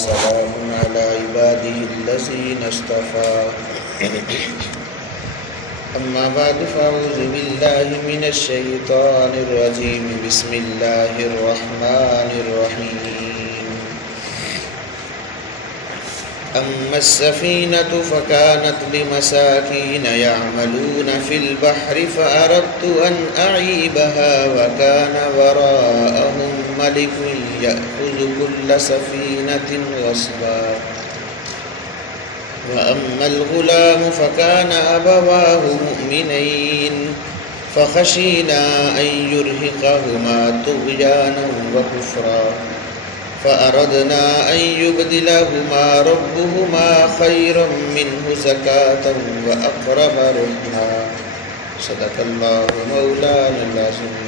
وسلام على عباده الذين اصطفى أما بعد فأعوذ بالله من الشيطان الرجيم بسم الله الرحمن الرحيم أما السفينة فكانت لمساكين يعملون في البحر فأردت أن أعيبها وكان وراءهم ملك يأخذ كل سفينة غصبا وأما الغلام فكان أبواه مؤمنين فخشينا أن يرهقهما طغيانا وكفرا فأردنا أن يبدلهما ربهما خيرا منه زكاة وأقرب رحما صدق الله مولانا العظيم.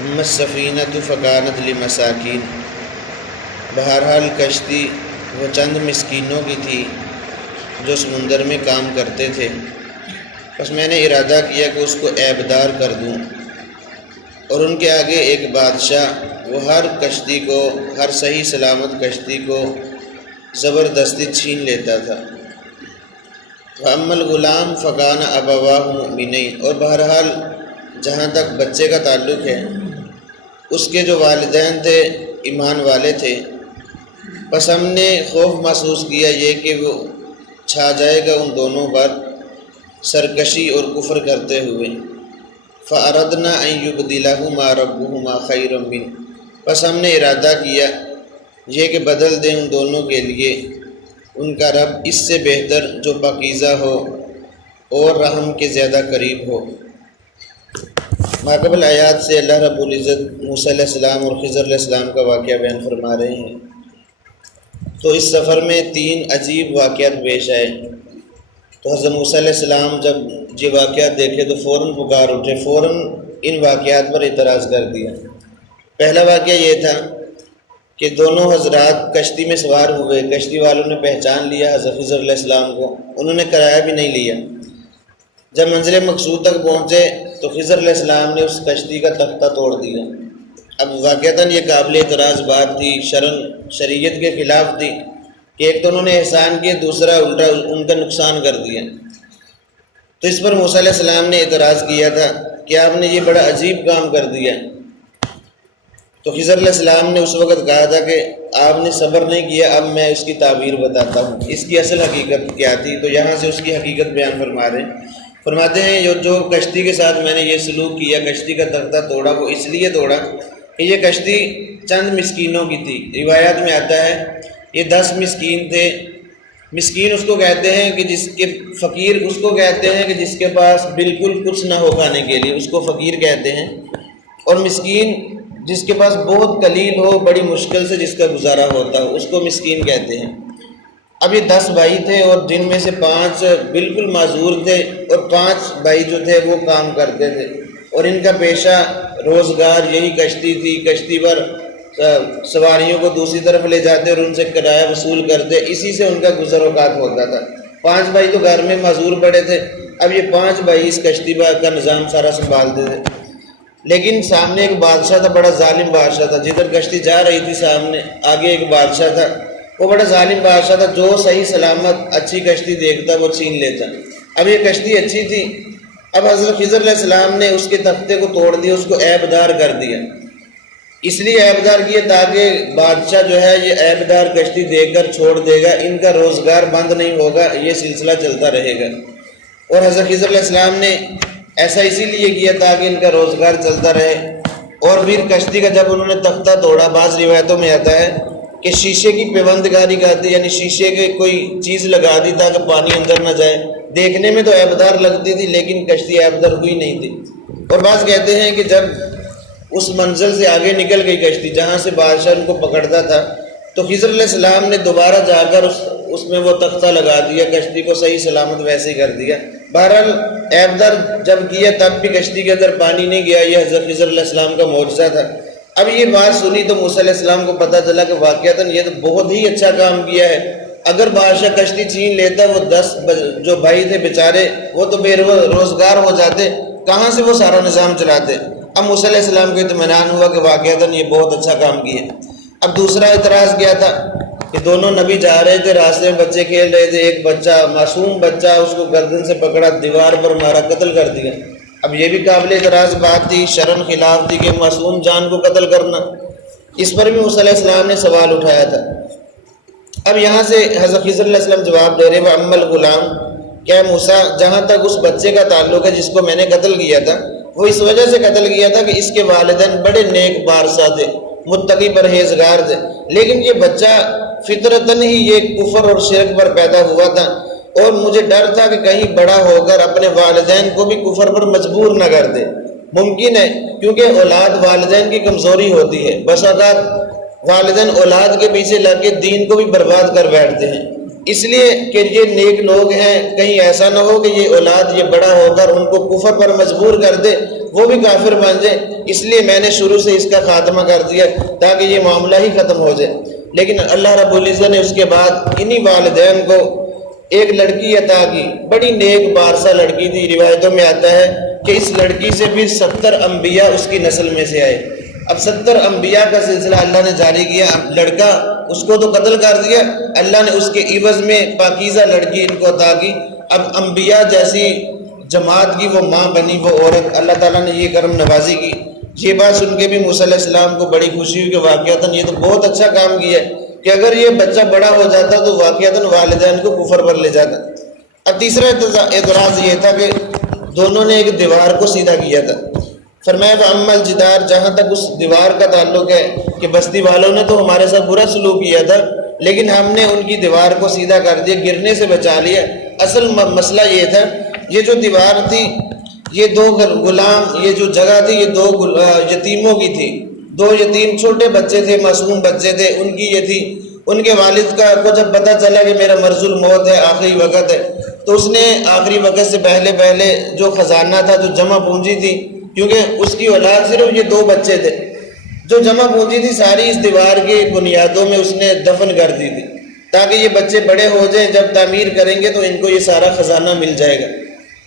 أما السفينة فكانت لمساكين، بہرحال کشتی وہ چند مسکینوں کی تھی جو سمندر میں کام کرتے تھے، بس میں نے ارادہ کیا کہ اس کو عیبدار کر دوں، اور ان کے آگے ایک بادشاہ وہ ہر کشتی کو، ہر صحیح سلامت کشتی کو زبردستی چھین لیتا تھا۔ وَأَمَّا الْغُلَامُ فَكَانَ أَبَوَاهُ مُؤْمِنَيْنِ، اور بہرحال جہاں تک بچے کا تعلق ہے، اس کے جو والدین تھے ایمان والے تھے، بس ہم نے خوف محسوس کیا یہ کہ وہ چھا جائے گا ان دونوں پر سرکشی اور کفر کرتے ہوئے۔ فَأَرَدْنَا أَن يُبْدِلَهُمَا رَبُّهُمَا خَيْرًا مِّنْهُ، بس ہم نے ارادہ کیا یہ کہ بدل دیں ان دونوں کے لیے ان کا رب اس سے بہتر جو پاکیزہ ہو اور رحم کے زیادہ قریب ہو۔ ماقبل آیات سے اللہ رب العزت موسیٰ علیہ السلام اور خضر علیہ السلام کا واقعہ بیان فرما رہے ہیں۔ تو اس سفر میں 3 عجیب واقعات پیش آئے، تو حضرت موسیٰ علیہ السلام جب یہ واقعات دیکھے تو فوراً پکار اٹھے، فوراً ان واقعات پر اعتراض کر دیا۔ پہلا واقعہ یہ تھا کہ دونوں حضرات کشتی میں سوار ہوئے، کشتی والوں نے پہچان لیا حضرت خضر علیہ السلام کو، انہوں نے کرایہ بھی نہیں لیا۔ جب منزل مقصود تک پہنچے تو خضر علیہ السلام نے اس کشتی کا تختہ توڑ دیا۔ اب واقعتاً یہ قابل اعتراض بات تھی، شریعت کے خلاف تھی کہ ایک تو انہوں نے احسان کیا، دوسرا الٹا ان کا نقصان کر دیا۔ تو اس پر موسیٰ علیہ السلام نے اعتراض کیا تھا کہ آپ نے یہ بڑا عجیب کام کر دیا۔ تو خضر علیہ السلام نے اس وقت کہا تھا کہ آپ نے صبر نہیں کیا، اب میں اس کی تعبیر بتاتا ہوں، اس کی اصل حقیقت کیا تھی۔ تو یہاں سے اس کی حقیقت بیان فرماتے ہیں جو کشتی کے ساتھ میں نے یہ سلوک کیا، کشتی کا تختہ توڑا، وہ اس لیے توڑا کہ یہ کشتی چند مسکینوں کی تھی۔ روایات میں آتا ہے یہ 10 مسکین تھے۔ مسکین اس کو کہتے ہیں کہ جس کے فقیر اس کو کہتے ہیں کہ جس کے پاس بالکل کچھ نہ ہو کھانے کے لیے، اس کو فقیر کہتے ہیں، اور مسکین جس کے پاس بہت قلیل ہو، بڑی مشکل سے جس کا گزارا ہوتا ہو، اس کو مسکین کہتے ہیں۔ اب یہ 10 بھائی تھے اور جن میں سے 5 بالکل معذور تھے اور 5 بھائی جو تھے وہ کام کرتے تھے، اور ان کا پیشہ روزگار یہی کشتی تھی۔ کشتی پر سواریوں کو دوسری طرف لے جاتے اور ان سے کرایہ وصول کرتے، اسی سے ان کا گزر اوقات ہوتا تھا۔ 5 بھائی تو گھر میں معذور پڑے تھے، اب یہ 5 بھائی اس کشتی کا نظام سارا سنبھالتے تھے۔ لیکن سامنے ایک بادشاہ تھا، بڑا ظالم بادشاہ تھا، جدھر کشتی جا رہی تھی سامنے آگے ایک بادشاہ تھا، وہ بڑا ظالم بادشاہ تھا، جو صحیح سلامت اچھی کشتی دیکھتا وہ چھین لیتا۔ اب یہ کشتی اچھی تھی، اب حضرت خضر علیہ السلام نے اس کے تختے کو توڑ دیا، اس کو عیبدار کر دیا۔ اس لیے عیبدار کیا تاکہ بادشاہ جو ہے یہ عیبدار کشتی دے کر چھوڑ دے گا، ان کا روزگار بند نہیں ہوگا، یہ سلسلہ چلتا رہے گا۔ اور حضرت خضر علیہ السلام نے ایسا اسی لیے کیا تاکہ ان کا روزگار چلتا رہے۔ اور پھر کشتی کا جب انہوں نے تختہ توڑا، بعض روایتوں میں آتا ہے کہ شیشے کی پیوندگاری کرتی، یعنی شیشے کے کوئی چیز لگا دی تاکہ پانی اندر نہ جائے۔ دیکھنے میں تو عیبدار لگتی تھی لیکن کشتی عیبدار ہوئی نہیں تھی۔ اور بعض کہتے ہیں کہ جب اس منزل سے آگے نکل گئی کشتی جہاں سے بادشاہ ان کو پکڑتا تھا، تو خضر علیہ السلام نے دوبارہ جا کر اس میں وہ تختہ لگا دیا، کشتی کو صحیح سلامت ویسے ہی کر دیا۔ بہرحال عیبدار جب کیا تب بھی کشتی کے اندر پانی نہیں گیا، یہ حضرت خضر علیہ السلام کا معجزہ تھا۔ اب یہ بات سنی تو موسیٰ علیہ السلام کو پتہ چلا کہ واقعتاً یہ تو بہت ہی اچھا کام کیا ہے۔ اگر بادشاہ کشتی چھین لیتا، وہ 10 جو بھائی تھے بیچارے وہ تو بے روزگار ہو جاتے، کہاں سے وہ سارا نظام چلاتے۔ اب موسیٰ علیہ السلام کو اطمینان ہوا کہ واقعتاً یہ بہت اچھا کام کیا۔ اب دوسرا اعتراض کیا تھا کہ دونوں نبی جا رہے تھے، راستے میں بچے کھیل رہے تھے، ایک بچہ معصوم بچہ اس کو گردن سے پکڑا، دیوار پر مارا، قتل کر دیا۔ اب یہ بھی قابل اعتراض بات تھی، شرعن خلاف تھی کہ معصوم جان کو قتل کرنا، اس پر بھی موسیٰ علیہ السلام نے سوال اٹھایا تھا۔ اب یہاں سے حضرت خضر علیہ السلام جواب دے رہے وَأَمَّا الْغُلَامُ، کیا موسیٰ جہاں تک اس بچے کا تعلق ہے جس کو میں نے قتل کیا تھا، وہ اس وجہ سے قتل کیا تھا کہ اس کے والدین بڑے نیک بارسا تھے، متقی پرہیزگار تھے، لیکن یہ بچہ فطرتاً ہی یہ کفر اور شرک پر پیدا ہوا تھا، اور مجھے ڈر تھا کہ کہیں بڑا ہو کر اپنے والدین کو بھی کفر پر مجبور نہ کر دے۔ ممکن ہے کیونکہ اولاد والدین کی کمزوری ہوتی ہے، بس اوقات والدین اولاد کے پیچھے لگ کے دین کو بھی برباد کر بیٹھتے ہیں، اس لیے کہ یہ نیک لوگ ہیں، کہیں ایسا نہ ہو کہ یہ اولاد یہ بڑا ہو کر ان کو کفر پر مجبور کر دے، وہ بھی کافر بن جائے، اس لیے میں نے شروع سے اس کا خاتمہ کر دیا تاکہ یہ معاملہ ہی ختم ہو جائے۔ لیکن اللہ رب العزت نے اس کے بعد انہی والدین کو ایک لڑکی عطا کی، بڑی نیک بارسا لڑکی تھی۔ روایتوں میں آتا ہے کہ اس لڑکی سے بھی 70 انبیاء اس کی نسل میں سے آئے۔ اب 70 انبیاء کا سلسلہ اللہ نے جاری کیا۔ لڑکا اس کو تو قتل کر دیا، اللہ نے اس کے عوض میں پاکیزہ لڑکی ان کو عطا کی۔ اب انبیاء جیسی جماعت کی وہ ماں بنی وہ عورت، اللہ تعالیٰ نے یہ کرم نوازی کی۔ یہ بات سن کے بھی موسیٰ علیہ السلام کو بڑی خوشی ہوئی کہ واقعتاً یہ تو بہت اچھا کام کیا ہے کہ اگر یہ بچہ بڑا ہو جاتا تو واقعتاً والدین کو کفر پر لے جاتا۔ اب تیسرا اعتراض یہ تھا کہ دونوں نے ایک دیوار کو سیدھا کیا تھا۔ فرمایا وَأَمَّا الْجِدَارُ، جہاں تک اس دیوار کا تعلق ہے کہ بستی والوں نے تو ہمارے ساتھ برا سلوک کیا تھا، لیکن ہم نے ان کی دیوار کو سیدھا کر دیا، گرنے سے بچا لیا۔ اصل مسئلہ یہ تھا، یہ جو دیوار تھی یہ دو غلام، یہ جو جگہ تھی یہ دو یتیموں کی تھی، دو یتیم چھوٹے بچے تھے، معصوم بچے تھے، ان کی یہ تھی۔ ان کے والد کو جب پتہ چلا کہ میرا مرض الموت ہے، آخری وقت ہے، تو اس نے آخری وقت سے پہلے جو خزانہ تھا، جو جمع پونجی تھی، کیونکہ اس کی اولاد صرف یہ دو بچے تھے، جو جمع پونجی تھی ساری اس دیوار کی بنیادوں میں اس نے دفن کر دی تھی تاکہ یہ بچے بڑے ہو جائیں، جب تعمیر کریں گے تو ان کو یہ سارا خزانہ مل جائے گا۔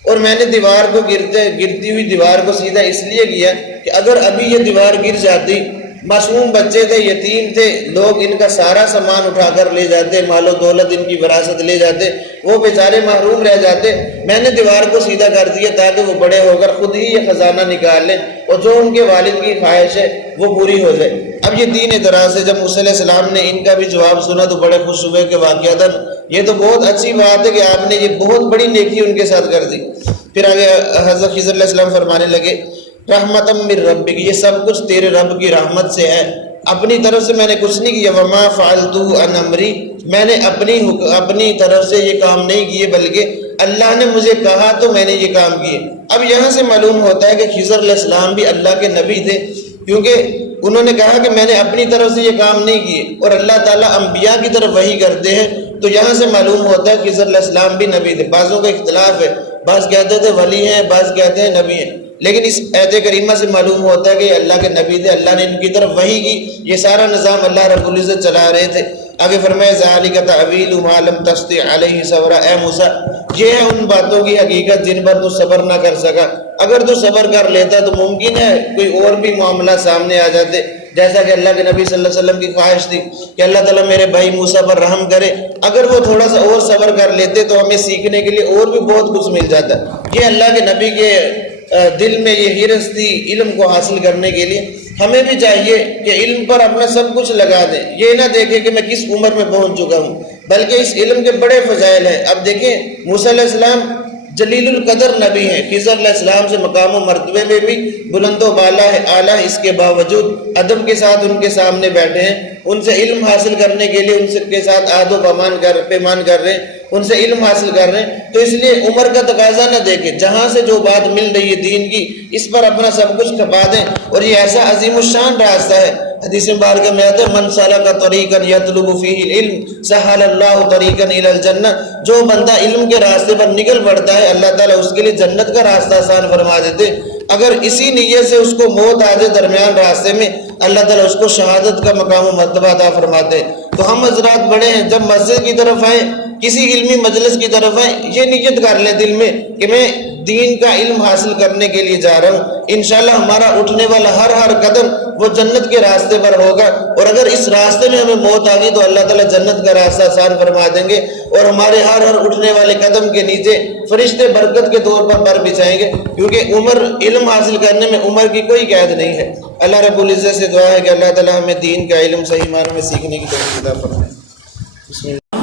اور میں نے دیوار کو گرتی ہوئی دیوار کو سیدھا اس لیے کیا کہ اگر ابھی یہ دیوار گر جاتی، معصوم بچے تھے، یتیم تھے، لوگ ان کا سارا سامان اٹھا کر لے جاتے، مال و دولت ان کی وراثت لے جاتے، وہ بیچارے محروم رہ جاتے۔ میں نے دیوار کو سیدھا کر دیا تاکہ وہ بڑے ہو کر خود ہی یہ خزانہ نکال لیں اور جو ان کے والد کی خواہش ہے وہ پوری ہو جائے۔ اب یہ تین اعتراض ہے۔ جب موسیٰ علیہ السلام نے ان کا بھی جواب سنا تو بڑے خوش ہوئے کہ واقعتاً یہ تو بہت اچھی بات ہے کہ آپ نے یہ بہت بڑی نیکی ان کے ساتھ کر دی۔ پھر آگے حضرت خضر علیہ السلام فرمانے لگے رحمتم من ربک، یہ سب کچھ تیرے رب کی رحمت سے ہے، اپنی طرف سے میں نے کچھ نہیں کیا۔ وما فعلتہ عن امری، میں نے اپنی طرف سے یہ کام نہیں کیے، بلکہ اللہ نے مجھے کہا تو میں نے یہ کام کیے۔ اب یہاں سے معلوم ہوتا ہے کہ خضر علیہ السلام بھی اللہ کے نبی تھے، کیونکہ انہوں نے کہا کہ میں نے اپنی طرف سے یہ کام نہیں کیے، اور اللہ تعالیٰ انبیاء کی طرف وحی کرتے ہیں، تو یہاں سے معلوم ہوتا ہے کہ خضر علیہ السلام بھی نبی تھے۔ بعضوں کا اختلاف ہے، بعض کہتے تھے ولی ہیں، بعض کہتے ہیں نبی ہیں، لیکن اس آیت کریمہ سے معلوم ہوتا ہے کہ یہ اللہ کے نبی تھے، اللہ نے ان کی طرف وحی کی، یہ سارا نظام اللہ رب العزت چلا رہے تھے۔ آگے فرمایا ذالک تعویل ما لم تستطع علیہ صبرا، اے موسیٰ یہ ہے ان باتوں کی حقیقت جن پر تو صبر نہ کر سکا، اگر تو صبر کر لیتا تو ممکن ہے کوئی اور بھی معاملہ سامنے آ جاتے، جیسا کہ اللہ کے نبی صلی اللہ علیہ وسلم کی خواہش تھی کہ اللہ تعالیٰ میرے بھائی موسیٰ پر رحم کرے، اگر وہ تھوڑا سا اور صبر کر لیتے تو ہمیں سیکھنے کے لیے اور بھی بہت کچھ مل جاتا۔ یہ اللہ کے نبی کے دل میں یہ حرص تھی علم کو حاصل کرنے کے لیے۔ ہمیں بھی چاہیے کہ علم پر اپنا سب کچھ لگا دیں، یہ نہ دیکھیں کہ میں کس عمر میں پہنچ چکا ہوں، بلکہ اس علم کے بڑے فضائل ہیں۔ اب دیکھیں موسیٰ علیہ السلام جلیل القدر نبی ہیں، خضر علیہ السلام سے مقام و مرتبے میں بھی بلند و بالا ہے، اعلیٰ، اس کے باوجود ادب کے ساتھ ان کے سامنے بیٹھے ہیں، ان سے علم حاصل کرنے کے لیے ان کے ساتھ عہد و پیمان کر رہے ہیں، ان سے علم حاصل کر رہے ہیں۔ تو اس لیے عمر کا تقاضا نہ دیکھیں، جہاں سے جو بات مل رہی ہے دین کی اس پر اپنا سب کچھ کھپا دیں، اور یہ ایسا عظیم الشان راستہ ہے۔ حدیث مبارکہ میں آتا ہے من سلک طریقا یطلب فیہ العلم سہل اللہ طریقا الی الجنہ، جو بندہ علم کے راستے پر نکل پڑتا ہے اللہ تعالیٰ اس کے لیے جنت کا راستہ آسان فرما دیتے۔ اگر اسی نیت سے اس کو موت آ جائے درمیان راستے میں، اللہ تعالیٰ اس کو شہادت کا مقام و مرتبہ عطا فرماتے۔ تو ہم حضرات بڑے ہیں، جب مسجد کی طرف آئیں، کسی علمی مجلس کی طرف آئیں، یہ نیت کر لیں دل میں کہ میں دین کا علم حاصل کرنے کے لیے جا رہا ہوں، انشاءاللہ ہمارا اٹھنے والا ہر قدم وہ جنت کے راستے پر ہوگا، اور اگر اس راستے میں ہمیں موت آ گئی تو اللہ تعالیٰ جنت کا راستہ آسان فرما دیں گے، اور ہمارے ہر اٹھنے والے قدم کے نیچے فرشتے برکت کے طور پر بچھائیں گے، کیونکہ عمر علم حاصل کرنے میں عمر کی کوئی قید نہیں ہے۔ اللہ رب العزت سے دعا ہے کہ اللہ تعالیٰ ہمیں دین کا علم صحیح معنوں میں سیکھنے کی توفیق عطا فرمائے۔ بسم اللہ۔